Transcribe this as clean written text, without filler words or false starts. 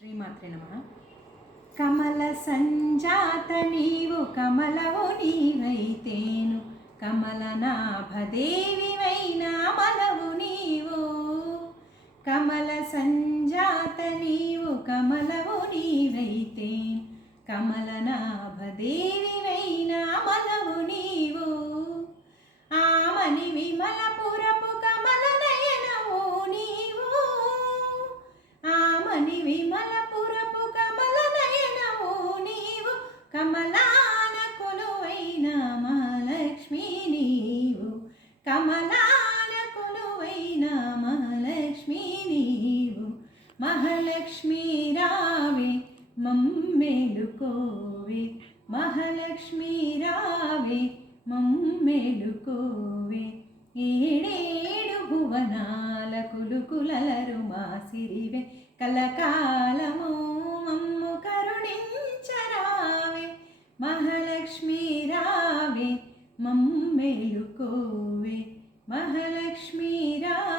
శ్రీమాత్రే నమః. కమల సంజాత నీవు కమలవు నీవైతేను, కమలనాభదేవివైన మలవు నీవు. కమల సంజాత నీవు కమలవు నీవైతేను, కమలనాభదేవివైన మలవు నీవు. ఆమని విమలపురపు కమల నయనవు నీవు. ఆమని విమలపురపు కమల నయనవు నీవు. కమలాన కొలువైన మహాలక్ష్మి నీవు. కమలాన కొలువైన మహాలక్ష్మి నీవు. మహాలక్ష్మి రావే మమ్మేలుకోవే. మహాలక్ష్మి రావే మమ్మేలుకోవే. ఏడేడు భువనాల కులుకులరు మా సిరివే. కలకాలము మమ్ము కరుణించరావే. మహాలక్ష్మి రావే మమ్మేలుకోవే. మహాలక్ష్మి రావే